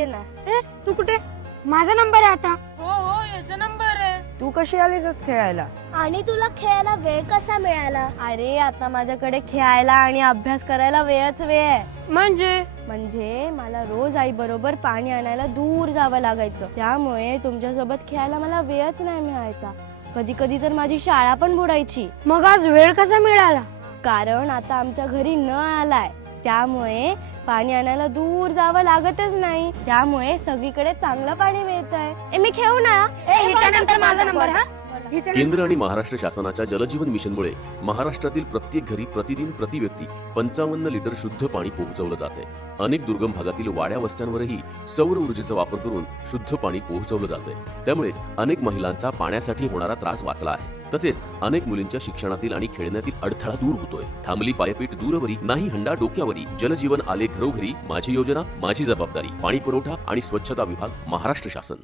घेणार. तू कुठे? माझा नंबर आहे आता. हो याचा नंबर आहे. तू कशी आलीस खेळायला? आणि तुला खेळायला वेळ कसा मिळाला? अरे आता माझ्याकडे खेळायला आणि अभ्यास करायला वेळच वेळ आहे. म्हणजे मला रोज आई बरोबर पाणी आणायला दूर जावं लागायचं. त्यामुळे तुमच्यासोबत खेळायला मला वेळच नाही मिळायचा. कधी कधी तर माझी शाळा पण बुडायची. मग आज वेळ कसा मिळाला? कारण आता आमच्या घरी नळ आलाय, त्यामुळे पाणी आणायला दूर जावं लागतच नाही. त्यामुळे सगळीकडे चांगलं पाणी मिळतंय. मी खेळू ना? हिच्यानंतर माझा नंबर. हा केंद्र आणि महाराष्ट्र शासनाच्या जलजीवन मिशनमुळे महाराष्ट्रातील प्रत्येक घरी प्रतिदिन प्रति व्यक्ती 55 लिटर शुद्ध पाणी पोहोचवलं जाते. अनेक दुर्गम भागातील वाड्या वस्त्यांवरही सौर ऊर्जेचा वापर करून शुद्ध पाणी पोहोचवलं जातंय. त्यामुळे अनेक महिलांचा पाण्यासाठी होणारा त्रास वाचला आहे. तसेच अनेक मुलींच्या शिक्षणातील आणि खेळण्यातील अडथळा दूर होतोय. थांबली पायपीट दूरवरी, नाही हंडा डोक्यावरी. जलजीवन आले घरोघरी. माझी योजना, माझी जबाबदारी. पाणी पुरवठा आणि स्वच्छता विभाग, महाराष्ट्र शासन.